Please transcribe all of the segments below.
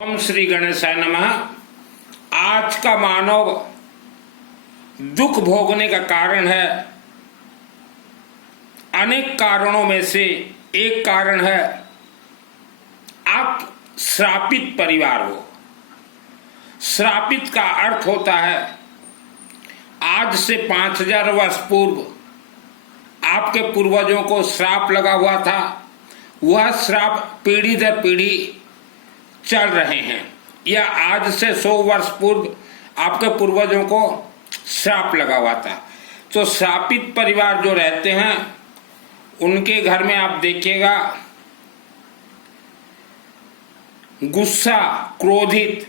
ओम श्री गणेशाय नमः। आज का मानव दुख भोगने का कारण है, अनेक कारणों में से एक कारण है आप श्रापित परिवार हो। श्रापित का अर्थ होता है आज से 5000 वर्ष पूर्व आपके पूर्वजों को श्राप लगा हुआ था। वह श्राप पीढ़ी दर पीढ़ी चल रहे हैं, या आज से 100 वर्ष पूर्व आपके पूर्वजों को श्राप लगा हुआ था। तो श्रापित परिवार जो रहते हैं उनके घर में आप देखिएगा गुस्सा, क्रोधित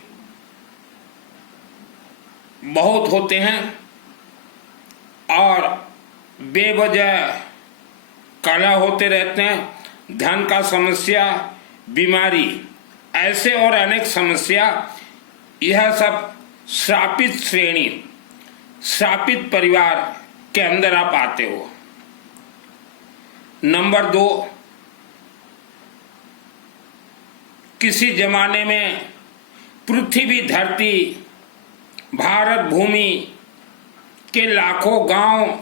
बहुत होते हैं और बेवजह कलह होते रहते हैं। धन का समस्या, बीमारी, ऐसे और अनेक समस्या, यह सब श्रापित श्रेणी, श्रापित परिवार के अंदर आप आते हो। नंबर 2, किसी जमाने में पृथ्वी, धरती, भारत भूमि के लाखों गांव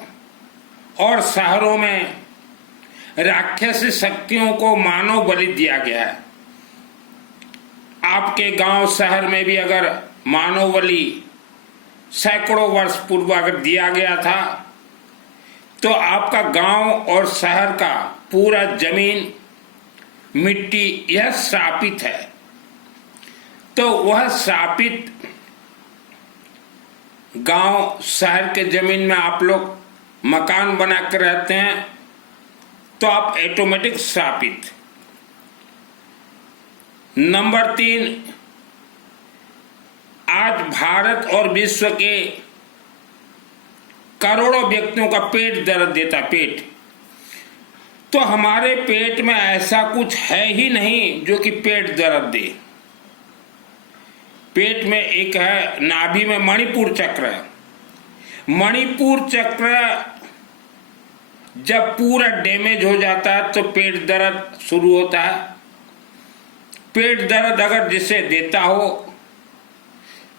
और शहरों में राक्षसी शक्तियों को मानव बलि दिया गया है। आपके गांव शहर में भी अगर मानव बलि सैकड़ों वर्ष पूर्व अगर दिया गया था तो आपका गांव और शहर का पूरा जमीन, मिट्टी, यह श्रापित है। तो वह श्रापित गांव शहर के जमीन में आप लोग मकान बना कर रहते हैं तो आप ऑटोमेटिक श्रापित। नंबर 3, आज भारत और विश्व के करोड़ों व्यक्तियों का पेट दर्द देता। पेट, तो हमारे पेट में ऐसा कुछ है ही नहीं जो कि पेट दर्द दे। पेट में एक है, नाभि में मणिपुर चक्र है। मणिपुर चक्र जब पूरा डैमेज हो जाता है तो पेट दर्द शुरू होता है। पेट दर्द अगर जिसे देता हो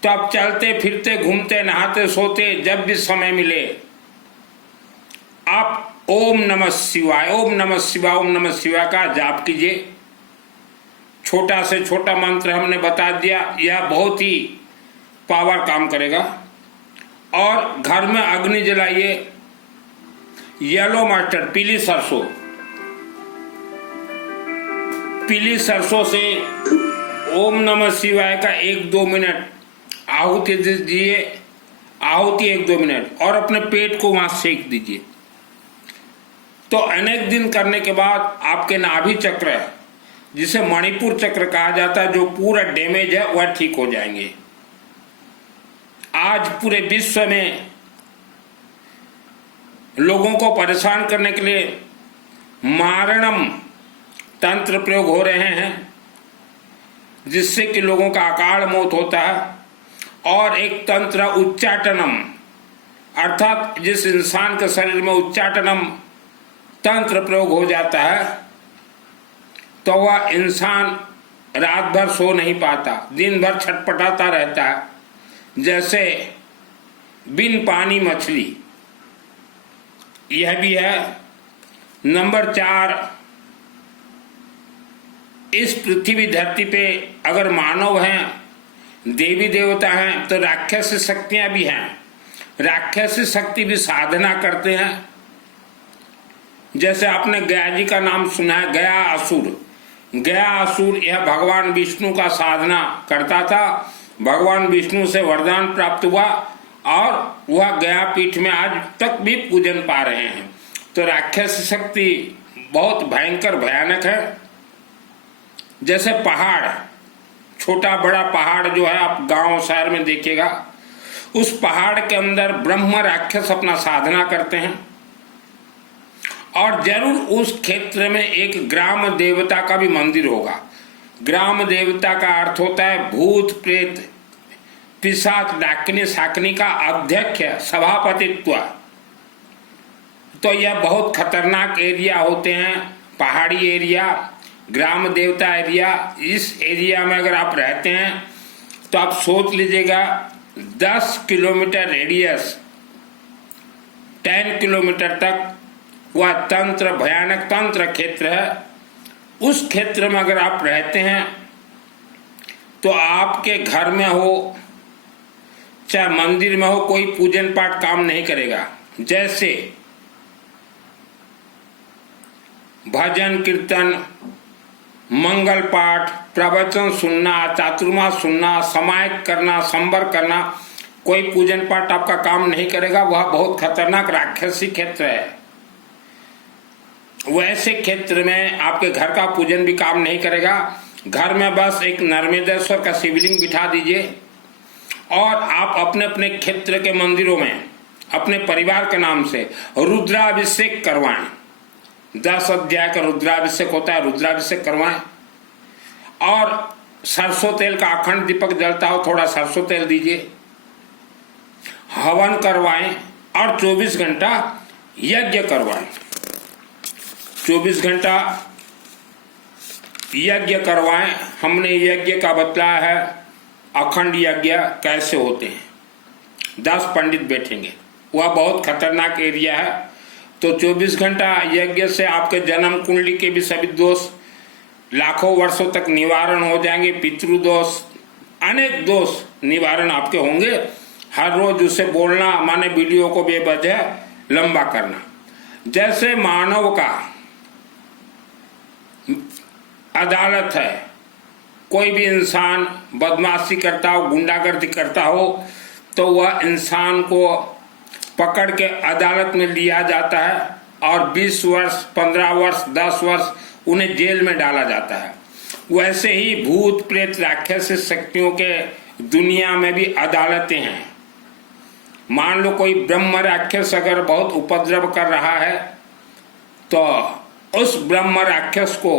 तो आप चलते फिरते, घूमते, नहाते, सोते, जब भी समय मिले आप ओम नमः शिवाय, ओम नमः शिवाय, ओम नमः शिवाय का जाप कीजिए। छोटा से छोटा मंत्र हमने बता दिया, यह बहुत ही पावर काम करेगा। और घर में अग्नि जलाइए, येलो मस्टर्ड, पीली सरसों, पीली सरसों से ओम नमः शिवाय का 1-2 मिनट आहुति दीजिए। आहुति 1-2 मिनट और अपने पेट को वहां सेक दीजिए। तो अनेक दिन करने के बाद आपके नाभि चक्र है, जिसे मणिपुर चक्र कहा जाता है, जो पूरा डैमेज है वह ठीक हो जाएंगे। आज पूरे विश्व में लोगों को परेशान करने के लिए मारणम तंत्र प्रयोग हो रहे हैं, जिससे कि लोगों का अकाल मौत होता है। और एक तंत्र उच्चाटनम, अर्थात जिस इंसान के शरीर में उच्चाटनम तंत्र प्रयोग हो जाता है तो वह इंसान रात भर सो नहीं पाता, दिन भर छटपटाता रहता है, जैसे बिन पानी मछली। यह भी है। नंबर 4, इस पृथ्वी धरती पे अगर मानव हैं, देवी देवता हैं, तो राक्षसी शक्तियां भी हैं। राक्षसी शक्ति भी साधना करते हैं। जैसे आपने गया जी का नाम सुना है, गया असुर। गया असुर यह भगवान विष्णु का साधना करता था। भगवान विष्णु से वरदान प्राप्त हुआ और वह गया पीठ में आज तक भी पूजन पा रहे हैं। तो राक्षसी शक्ति बहुत भयंकर, भयानक है। जैसे पहाड़, छोटा बड़ा पहाड़ जो है आप गांव शहर में देखिएगा, उस पहाड़ के अंदर ब्रह्म राक्षस अपना साधना करते हैं। और जरूर उस क्षेत्र में एक ग्राम देवता का भी मंदिर होगा। ग्राम देवता का अर्थ होता है भूत, प्रेत, पिशाच, डाकिनी, शाकिनी का अध्यक्ष, सभापतित्व। तो यह बहुत खतरनाक एरिया होते हैं, पहाड़ी एरिया। ग्राम देवता एरिया, इस एरिया में अगर आप रहते हैं तो आप सोच लीजिएगा 10 किलोमीटर रेडियस, 10 किलोमीटर तक वह तंत्र, भयानक तंत्र क्षेत्र है। उस क्षेत्र में अगर आप रहते हैं तो आपके घर में हो चाहे मंदिर में हो, कोई पूजन पाठ काम नहीं करेगा। जैसे भजन कीर्तन, मंगल पाठ, प्रवचन सुनना, चातुर्मास सुनना, समायक करना, संबर करना, कोई पूजन पाठ आपका काम नहीं करेगा। वह बहुत खतरनाक राक्षसी क्षेत्र है। वैसे क्षेत्र में आपके घर का पूजन भी काम नहीं करेगा। घर में बस एक नर्मदेश्वर का शिवलिंग बिठा दीजिए और आप अपने अपने क्षेत्र के मंदिरों में अपने परिवार के नाम से रुद्राभिषेक करवाएं। 10 अध्याय का रुद्राभिषेक होता है, रुद्राभिषेक करवाएं। और सरसों तेल का अखंड दीपक जलता हो, थोड़ा सरसों तेल दीजिए, हवन करवाएं और 24 घंटा यज्ञ करवाएं। 24 घंटा यज्ञ करवाएं। हमने यज्ञ का बतलाया है, अखंड यज्ञ कैसे होते हैं। 10 पंडित बैठेंगे, वह बहुत खतरनाक एरिया है। तो 24 घंटा यज्ञ से आपके जन्म कुंडली के भी सभी दोष लाखों वर्षों तक निवारण हो जाएंगे। पितृदोष, अनेक दोष निवारण आपके होंगे। हर रोज उसे बोलना, माने वीडियो को बेवजह लंबा करना। जैसे मानव का अदालत है, कोई भी इंसान बदमाशी करता हो, गुंडागर्दी करता हो, तो वह इंसान को पकड़ के अदालत में लिया जाता है और 20 वर्ष, 15 वर्ष, 10 वर्ष उन्हें जेल में डाला जाता है। वैसे ही भूत प्रेत राक्षस शक्तियों के दुनिया में भी अदालतें हैं। मान लो कोई ब्रह्म राक्षस अगर बहुत उपद्रव कर रहा है तो उस ब्रह्म राक्षस को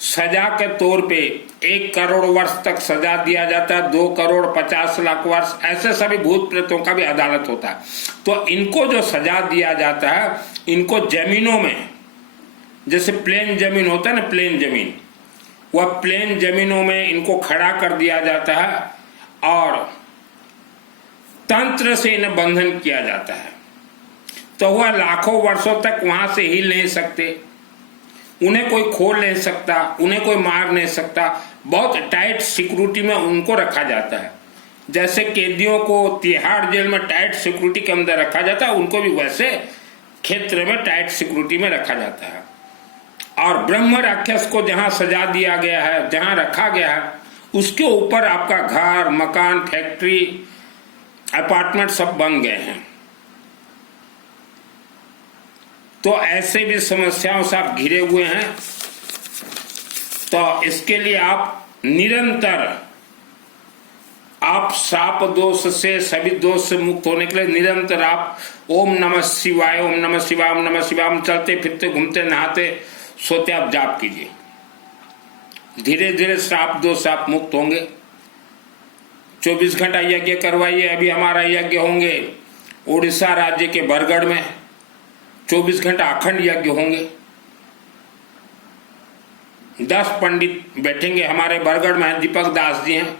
सजा के तौर पे 1 करोड़ वर्ष तक सजा दिया जाता है, 2 करोड़ 50 लाख वर्ष, ऐसे सभी भूत प्रेतों का भी अदालत होता है। तो इनको जो सजा दिया जाता है, इनको जमीनों में, जैसे प्लेन जमीन होता है ना, प्लेन जमीन, वह प्लेन जमीनों में इनको खड़ा कर दिया जाता है और तंत्र से इन्हें बंधन किया जाता है। तो वह लाखों वर्षों तक वहां से हिल नहीं सकते, उन्हें कोई खोल नहीं सकता, उन्हें कोई मार नहीं सकता। बहुत टाइट सिक्योरिटी में उनको रखा जाता है। जैसे कैदियों को तिहाड़ जेल में टाइट सिक्योरिटी के अंदर रखा जाता है, उनको भी वैसे क्षेत्र में टाइट सिक्योरिटी में रखा जाता है। और ब्रह्म राक्षस को जहां सजा दिया गया है, जहां रखा गया है, उसके ऊपर आपका घर, मकान, फैक्ट्री, अपार्टमेंट सब बन गए हैं। तो ऐसे भी समस्याओं से आप घिरे हुए हैं। तो इसके लिए आप निरंतर, आप शाप दोष से, सभी दोष से मुक्त होने के लिए निरंतर आप ओम नमः शिवाय, ओम नमः शिवाय, ओम नमः शिवाय चलते फिरते, घूमते, नहाते, सोते आप जाप कीजिए। धीरे धीरे शाप दोष से आप मुक्त होंगे। 24 घंटा यज्ञ करवाइए। अभी हमारा यज्ञ होंगे उड़ीसा राज्य के बरगढ़ में, 24 घंटा अखंड यज्ञ होंगे। 10 पंडित बैठेंगे। हमारे बरगढ़ में दीपक दास जी हैं।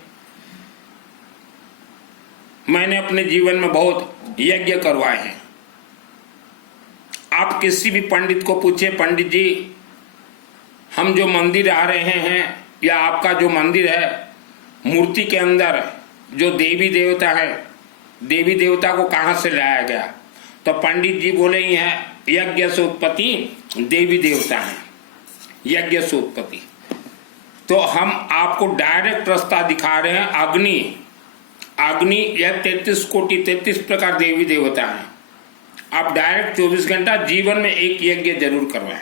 मैंने अपने जीवन में बहुत यज्ञ करवाए हैं। आप किसी भी पंडित को पूछिए, पंडित जी हम जो मंदिर आ रहे हैं, या आपका जो मंदिर है, मूर्ति के अंदर जो देवी देवता है, देवी देवता को कहां से लाया गया? तो पंडित जी बोले ही है, यज्ञ से उत्पत्ति देवी देवता है, यज्ञ से उत्पत्ति। तो हम आपको डायरेक्ट रास्ता दिखा रहे हैं। अग्नि, अग्नि यह 33 कोटि 33 प्रकार देवी देवता है। आप डायरेक्ट 24 घंटा जीवन में एक यज्ञ जरूर करवाएं।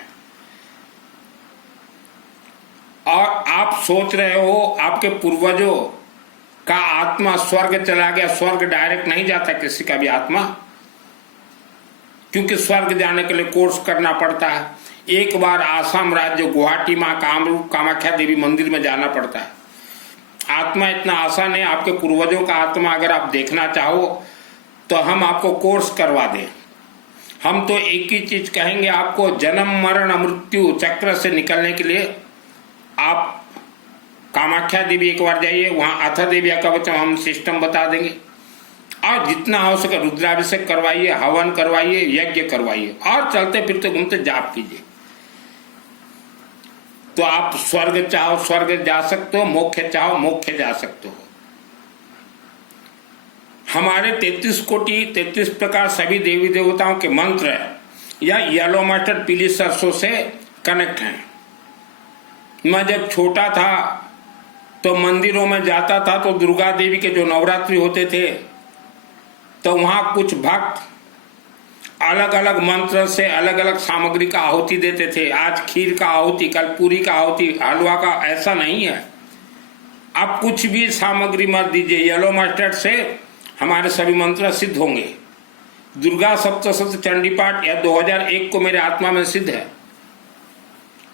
और आप सोच रहे हो आपके पूर्वजों का आत्मा स्वर्ग चला गया। स्वर्ग डायरेक्ट नहीं जाता किसी का भी आत्मा, क्योंकि स्वर्ग जाने के लिए कोर्स करना पड़ता है। एक बार आसाम राज्य गुवाहाटी मां कामरूप कामाख्या देवी मंदिर में जाना पड़ता है। आत्मा इतना आसान है। आपके पूर्वजों का आत्मा अगर आप देखना चाहो तो हम आपको कोर्स करवा दें। हम तो एक ही चीज कहेंगे आपको, जन्म मरण मृत्यु चक्र से निकलने के लिए आप कामाख्या देवी एक बार जाइए, वहाँ अथ देवी कवचम हम सिस्टम बता देंगे। और जितना हो सके रुद्राभिषेक करवाइए, हवन करवाइए, यज्ञ करवाइए, और चलते फिरते घूमते जाप कीजिए, तो आप स्वर्ग चाहो स्वर्ग जा सकते हो, मोक्ष चाहो मोक्ष जा सकते हो। हमारे 33 कोटि 33 प्रकार सभी देवी देवताओं के मंत्र या येलो मस्टर्ड पीली सरसों से कनेक्ट हैं। मैं जब छोटा था तो मंदिरों में जाता था तो दुर्गा देवी के जो नवरात्रि होते थे तो वहाँ कुछ भक्त अलग अलग मंत्र से अलग अलग सामग्री का आहुति देते थे। आज खीर का आहुति, कल पूरी का आहुति, हलवा का, ऐसा नहीं है। आप कुछ भी सामग्री मत दीजिए, येलो मस्टर्ड से हमारे सभी मंत्र सिद्ध होंगे। दुर्गा सप्तशती चंडी पाठ या 2001 को मेरे आत्मा में सिद्ध है,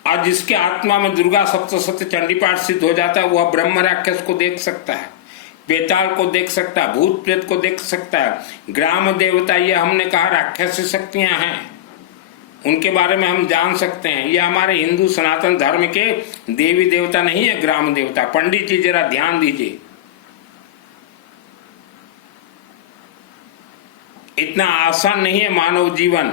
और जिसके आत्मा में दुर्गा सप्तशती चंडी पाठ सिद्ध हो जाता है वह ब्रह्म राक्षस को देख सकता है, बेताल को देख सकता है, भूत प्रेत को देख सकता है। ग्राम देवता, ये हमने कहा राक्षसी शक्तियां हैं, उनके बारे में हम जान सकते हैं। ये हमारे हिंदू सनातन धर्म के देवी देवता नहीं है ग्राम देवता। पंडित जी जरा ध्यान दीजिए, इतना आसान नहीं है मानव जीवन।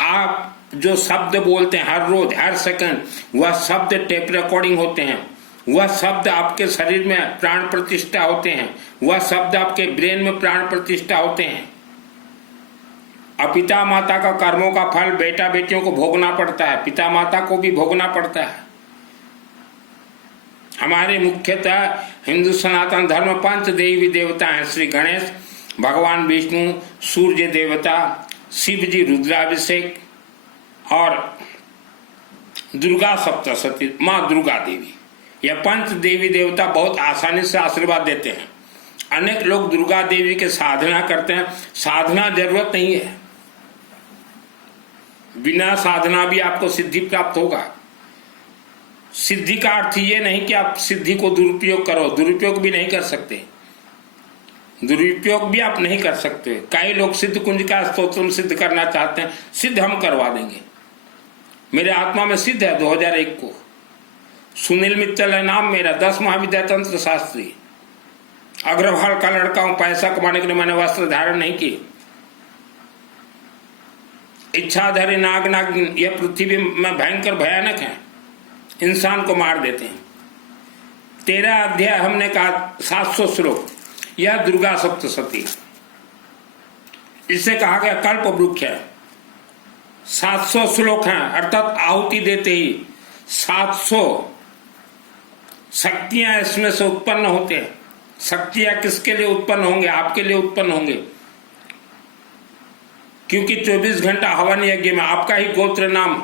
आप जो शब्द बोलते हैं हर रोज हर सेकंड, वह शब्द टेप रिकॉर्डिंग होते हैं, वह शब्द आपके शरीर में प्राण प्रतिष्ठा होते हैं, वह शब्द आपके ब्रेन में प्राण प्रतिष्ठा होते हैं। अब पिता माता का कर्मों का फल बेटा बेटियों को भोगना पड़ता है, पिता माता को भी भोगना पड़ता है। हमारे मुख्यतः हिंदू सनातन धर्म 5 देवी देवता हैं, श्री गणेश, भगवान विष्णु, सूर्य देवता, शिव जी रुद्राभिषेक, और दुर्गा सप्तशती माँ दुर्गा देवी। यह 5 देवी देवता बहुत आसानी से आशीर्वाद देते हैं। अनेक लोग दुर्गा देवी के साधना करते हैं, साधना जरूरत नहीं है, बिना साधना भी आपको सिद्धि प्राप्त होगा। सिद्धि का अर्थ ये नहीं कि आप सिद्धि को दुरुपयोग करो, दुरुपयोग भी नहीं कर सकते, दुरुपयोग भी आप नहीं कर सकते। कई लोग सिद्ध कुंज का स्तोत्रम सिद्ध करना चाहते हैं, सिद्ध हम करवा देंगे। मेरे आत्मा में सिद्ध है 2001 को। सुनील मित्तल है नाम मेरा, 10 महाविद्या तंत्र शास्त्री, अग्रवाल का लड़का हूं। पैसा कमाने के लिए मैंने वस्त्र धारण नहीं की। इच्छाधारी नाग नागिन यह पृथ्वी में भयंकर भयानक है, इंसान को मार देते हैं। 13 अध्याय हमने कहा, 700 श्लोक, यह दुर्गा सप्तशती, इसे कहा गया कल्प वृक्ष है। 700 श्लोक हैं, अर्थात आहुति देते ही 700 शक्तियां इसमें से उत्पन्न होते हैं। शक्तियां किसके लिए उत्पन्न होंगे? आपके लिए उत्पन्न होंगे, क्योंकि 24 घंटा हवन यज्ञ में आपका ही गोत्र नाम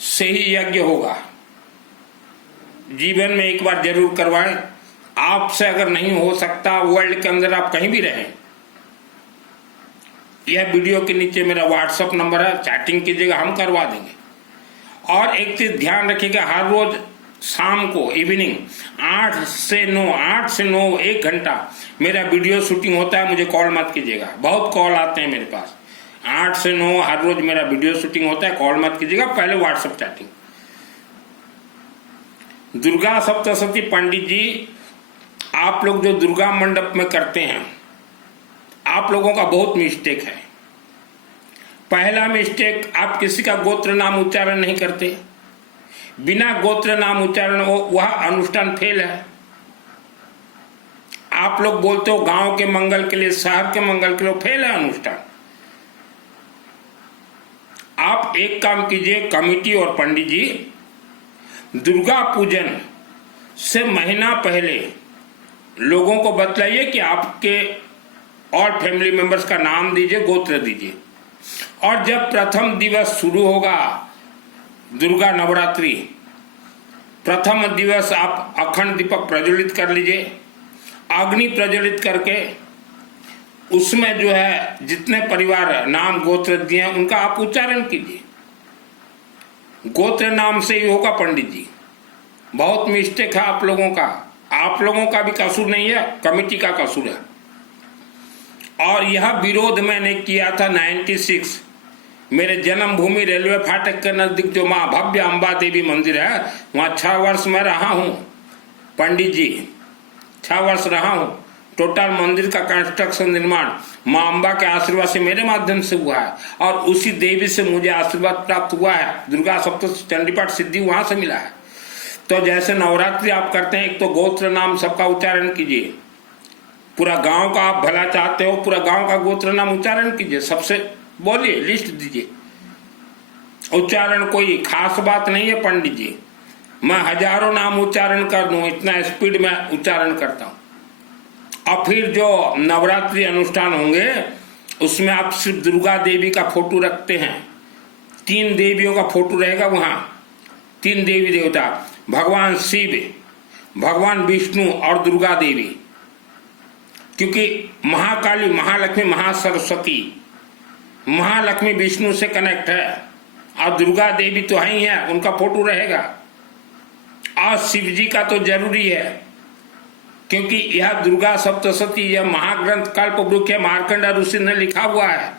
से ही यज्ञ होगा। जीवन में एक बार जरूर करवाएं। आपसे अगर नहीं हो सकता, वर्ल्ड के अंदर आप कहीं भी रहें, यह वीडियो के नीचे मेरा व्हाट्सएप नंबर है, चैटिंग कीजिएगा, हम करवा देंगे। और एक चीज ध्यान रखिएगा, हर रोज शाम को इवनिंग 8 से 9 1 घंटा मेरा वीडियो शूटिंग होता है। मुझे कॉल मत कीजिएगा, बहुत कॉल आते हैं मेरे पास। 8 से 9 हर रोज मेरा वीडियो शूटिंग होता है, कॉल मत कीजिएगा, पहले व्हाट्सएप चैटिंग। दुर्गा सप्तशती, पंडित जी आप लोग जो दुर्गा मंडप में करते हैं, आप लोगों का बहुत मिस्टेक है। पहला मिस्टेक, आप किसी का गोत्र नाम उच्चारण नहीं करते। बिना गोत्र नाम उच्चारण हो वह अनुष्ठान फेल है। आप लोग बोलते हो गांव के मंगल के लिए, शहर के मंगल के लिए, फेल है अनुष्ठान। आप एक काम कीजिए, कमिटी और पंडित जी, दुर्गा पूजन से महीना पहले लोगों को बतलाइए कि आपके और फैमिली मेंबर्स का नाम दीजिए, गोत्र दीजिए। और जब प्रथम दिवस शुरू होगा दुर्गा नवरात्रि, प्रथम दिवस आप अखंड दीपक प्रज्वलित कर लीजिए, अग्नि प्रज्वलित करके उसमें जो है जितने परिवार नाम गोत्र दिए हैं उनका आप उच्चारण कीजिए। गोत्र नाम से ही होगा पंडित जी। बहुत मिस्टेक है आप लोगों का, आप लोगों का भी कसूर नहीं है, कमेटी का कसूर है। और यह विरोध मैंने किया था 96 मेरे जन्मभूमि रेलवे फाटक के नजदीक जो माँ भव्य अम्बा देवी मंदिर है, वहां 6 वर्ष में रहा हूं पंडित जी, 6 वर्ष रहा हूं। टोटल मंदिर का कंस्ट्रक्शन निर्माण माँ अम्बा के आशीर्वाद से मेरे माध्यम से हुआ है, और उसी देवी से मुझे आशीर्वाद प्राप्त हुआ है। दुर्गा सप्तशती चंडीपाठ सिद्धि वहां से मिला है। तो जैसे नवरात्रि आप करते हैं, एक तो गोत्र नाम सबका उच्चारण कीजिए, पूरा गांव का आप भला चाहते हो, पूरा गांव का गोत्र नाम उच्चारण कीजिए, सबसे बोलिए, लिस्ट दीजिए। उच्चारण कोई खास बात नहीं है पंडित जी, मैं हजारों नाम उच्चारण कर दूं, इतना स्पीड में उच्चारण करता हूं। और फिर जो नवरात्रि अनुष्ठान होंगे उसमें आप सिर्फ दुर्गा देवी का फोटो रखते हैं, 3 देवियों का फोटो रहेगा वहां, 3 देवी देवता, भगवान शिव, भगवान विष्णु और दुर्गा देवी। क्योंकि महाकाली, महालक्ष्मी, महासरस्वती, महालक्ष्मी विष्णु से कनेक्ट है और दुर्गा देवी तो है ही है, उनका फोटो रहेगा। और शिव जी का तो जरूरी है, क्योंकि यह दुर्गा सप्तशती, यह महाग्रंथ कल्पवृक्ष मार्कंड ऋषि ने लिखा हुआ है।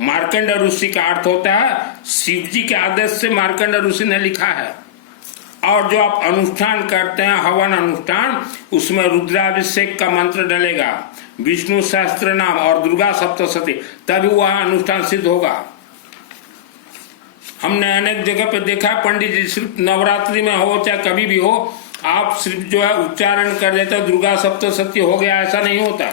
मार्कंड ऋषि का अर्थ होता है शिव जी के आदेश से मार्कंड ऋषि ने लिखा है। और जो आप अनुष्ठान करते हैं, हवन अनुष्ठान, उसमें रुद्राभिषेक का मंत्र डलेगा, विष्णु सहस्त्र नाम और दुर्गा सप्तशती, तभी वह अनुष्ठान सिद्ध होगा। हमने अनेक जगह पे देखा पंडित जी, सिर्फ नवरात्रि में हो चाहे कभी भी हो, आप सिर्फ जो है उच्चारण कर देते दुर्गा सप्तशती हो गया, ऐसा नहीं होता।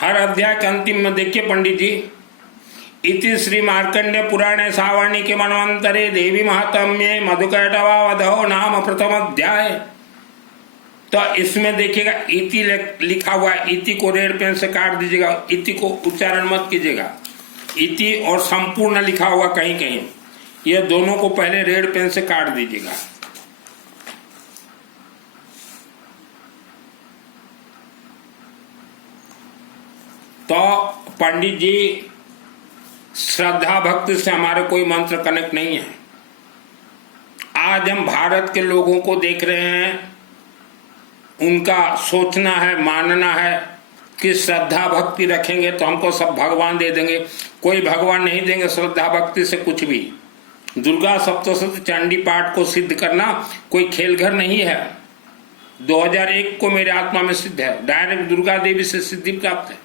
हर अध्याय के अंतिम में देखिए पंडित जी, इति श्री मार्कंडे पुराणे सावर्णी के मनवंतरे देवी महात्म्ये मधुकैटवावधो नाम प्रथम अध्याय। तो इसमें देखिएगा इति लिखा हुआ है, इति को रेड पेन से काट दीजिएगा, इति को उच्चारण मत कीजिएगा। इति और संपूर्ण लिखा हुआ कहीं कहीं, ये दोनों को पहले रेड पेन से काट दीजिएगा। तो पंडित जी, श्रद्धा भक्ति से हमारे कोई मंत्र कनेक्ट नहीं है। आज हम भारत के लोगों को देख रहे हैं, उनका सोचना है, मानना है कि श्रद्धा भक्ति रखेंगे तो हमको सब भगवान दे देंगे। कोई भगवान नहीं देंगे श्रद्धा भक्ति से कुछ भी। दुर्गा सप्तशती चंडी पाठ को सिद्ध करना कोई खेल घर नहीं है। 2001 को मेरे आत्मा में सिद्ध है, डायरेक्ट दुर्गा देवी से सिद्धि प्राप्त है।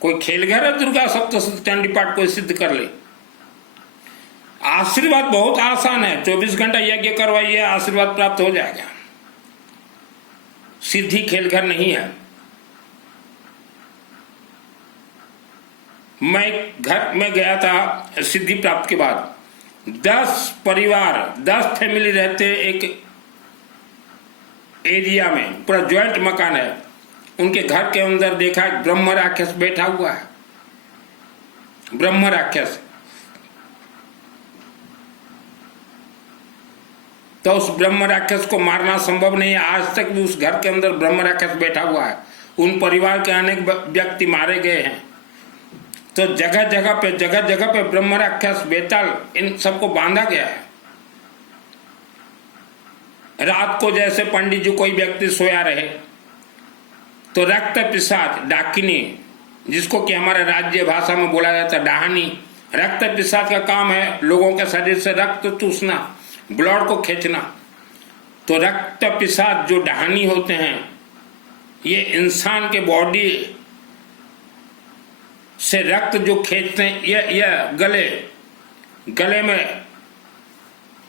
कोई खेल घर है दुर्गा सप्तशती चंडी पाठ को सिद्ध कर ले। आशीर्वाद बहुत आसान है, 24 घंटा यज्ञ करवाइए, आशीर्वाद प्राप्त हो जाएगा। सिद्धि खेल घर नहीं है। मैं घर में गया था सिद्धि प्राप्त के बाद, 10 परिवार, 10 फैमिली रहते एक एरिया में, पूरा ज्वाइंट मकान है। उनके घर के अंदर देखा ब्रह्म राक्षस बैठा हुआ है, ब्रह्म राक्षस। तो उस ब्रह्म राक्षस को मारना संभव नहीं है, आज तक भी उस घर के अंदर ब्रह्म राक्षस बैठा हुआ है। उन परिवार के अनेक व्यक्ति मारे गए हैं। तो जगह जगह पे ब्रह्म राक्षस, बेताल, इन सबको बांधा गया है। रात को जैसे पंडित जी कोई व्यक्ति सोया रहे तो रक्त पिशाच, डाकिनी, जिसको कि हमारे राज्य भाषा में बोला जाता है डाहनी, रक्त पिशाच का काम है लोगों के शरीर से रक्त चूसना, ब्लड को खींचना। तो रक्त पिशाच जो डाहनी होते हैं, ये इंसान के बॉडी से रक्त जो खींचते हैं, ये गले में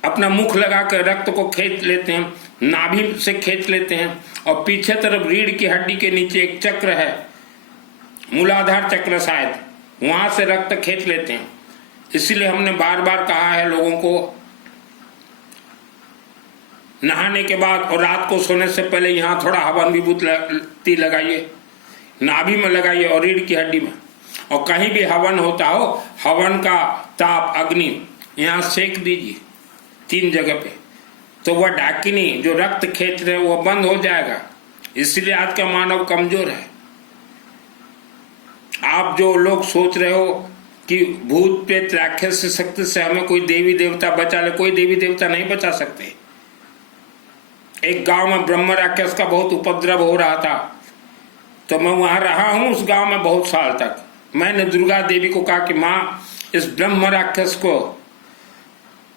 अपना मुख लगा कर रक्त को खींच लेते हैं, नाभि से खींच लेते हैं। और पीछे तरफ रीढ़ की हड्डी के नीचे एक चक्र है, मूलाधार चक्र शायद, वहां से रक्त खींच लेते हैं। इसीलिए हमने बार बार कहा है लोगों को, नहाने के बाद और रात को सोने से पहले यहाँ थोड़ा हवन विभूति लगाइए, नाभि में लगाइए और रीढ़ की हड्डी में। और कहीं भी हवन होता हो, हवन का ताप, अग्नि यहाँ सेक दीजिए 3 जगह पे, तो वह डाकिनी जो रक्त खींच रहे वो बंद हो जाएगा। इसलिए आज का मानव कमजोर है। आप जो लोग सोच रहे हो कि भूत प्रेत राक्षस से शक्ति से हमें कोई देवी देवता बचा ले, कोई देवी देवता नहीं बचा सकते। एक गांव में ब्रह्म राक्षस का बहुत उपद्रव हो रहा था, तो मैं वहां रहा हूं उस गांव में बहुत साल तक। मैंने दुर्गा देवी को कहा कि माँ इस ब्रह्म राक्षस को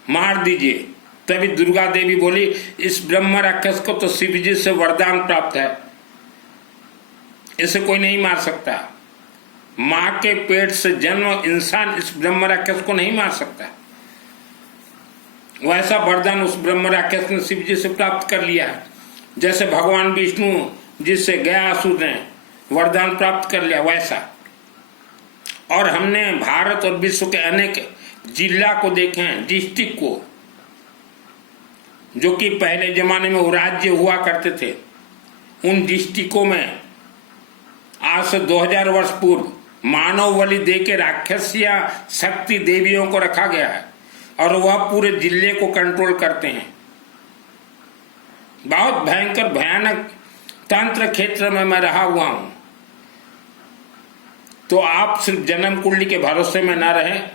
मार दीजिए। तभी दुर्गा देवी बोली इस ब्रह्म राक्षस को तो शिव जी से वरदान प्राप्त है, इसे कोई नहीं मार सकता। मां के पेट से जन्म इंसान इस ब्रह्म राक्षस को नहीं मार सकता। वैसा वरदान उस ब्रह्म राक्षस ने शिव जी से प्राप्त कर लिया है। जैसे भगवान विष्णु जिससे गयासुर ने वरदान प्राप्त कर लिया वैसा। और हमने भारत और विश्व के अनेक जिला को देखे हैं, डिस्ट्रिक्ट को, जो कि पहले जमाने में वो राज्य हुआ करते थे। उन डिस्ट्रिक्टों में आज से 2000 वर्ष पूर्व मानव बलि दे के राक्षसिया शक्ति देवियों को रखा गया है और वह पूरे जिले को कंट्रोल करते हैं। बहुत भयंकर भयानक तंत्र क्षेत्र में मैं रहा हुआ हूं। तो आप सिर्फ जन्म कुंडली के भरोसे में ना रहें।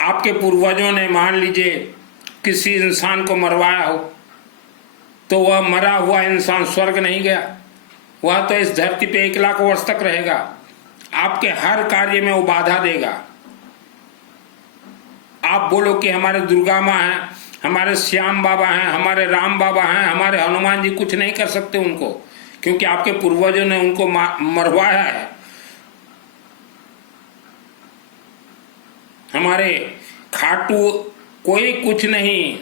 आपके पूर्वजों ने मान लीजिए किसी इंसान को मरवाया हो तो वह मरा हुआ इंसान स्वर्ग नहीं गया, वह तो इस धरती पे 1 लाख वर्ष तक रहेगा। आपके हर कार्य में वो बाधा देगा। आप बोलो कि हमारे दुर्गा माँ हैं, हमारे श्याम बाबा हैं, हमारे राम बाबा हैं, हमारे हनुमान जी, कुछ नहीं कर सकते उनको, क्योंकि आपके पूर्वजों ने उनको मरवाया है। हमारे खाटू कोई कुछ नहीं,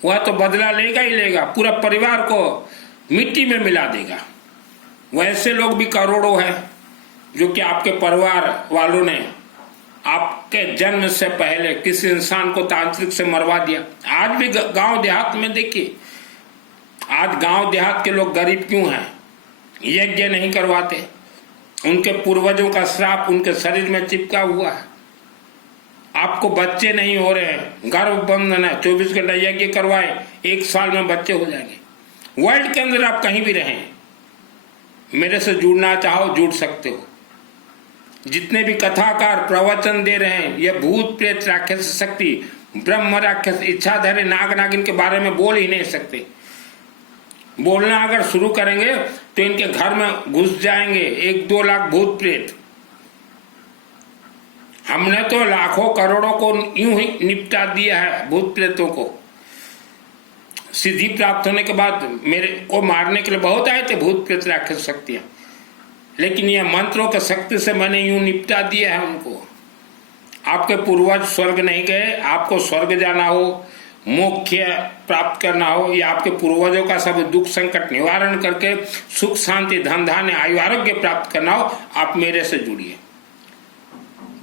वह तो बदला लेगा ही लेगा, पूरा परिवार को मिट्टी में मिला देगा। वैसे लोग भी करोड़ों हैं जो कि आपके परिवार वालों ने आपके जन्म से पहले किसी इंसान को तांत्रिक से मरवा दिया। आज भी गांव देहात में देखिए, आज गांव देहात के लोग गरीब क्यों हैं? यज्ञ नहीं करवाते, उनके पूर्वजों का श्राप उनके शरीर में चिपका हुआ है। आपको बच्चे नहीं हो रहे हैं, गर्भ बंधन है, 24 घंटा यज्ञ करवाए, 1 साल में बच्चे हो जाएंगे। वर्ल्ड के अंदर आप कहीं भी रहें, मेरे से जुड़ना चाहो जुड़ सकते हो। जितने भी कथाकार प्रवचन दे रहे हैं, यह भूत प्रेत राक्षस शक्ति ब्रह्म राक्षस इच्छाधारी नाग नागिन के बारे में बोल ही नहीं सकते। बोलना अगर शुरू करेंगे तो इनके घर में घुस जाएंगे 1-2 लाख भूत प्रेत। हमने तो लाखों करोड़ों को यूं ही निपटा दिया है भूत प्रेतों को। सिद्धि प्राप्त होने के बाद मेरे को मारने के लिए बहुत आए थे भूत प्रेत राक्षस शक्तियां, लेकिन यह मंत्रों के शक्ति से मैंने यूं निपटा दिया है उनको। आपके पूर्वज स्वर्ग नहीं गए, आपको स्वर्ग जाना हो, मोक्ष प्राप्त करना हो, या आपके पूर्वजों का सब दुख संकट निवारण करके सुख शांति धन धान्य आयु आरोग्य प्राप्त करना हो, आप मेरे से जुड़िए।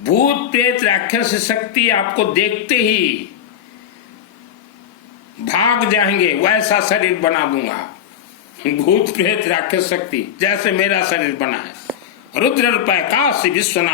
भूत प्रेत राक्षस शक्ति आपको देखते ही भाग जाएंगे, वैसा शरीर बना दूंगा। भूत प्रेत राक्षस शक्ति जैसे मेरा शरीर बना है। रुद्र रूपये काशी विश्वनाथ।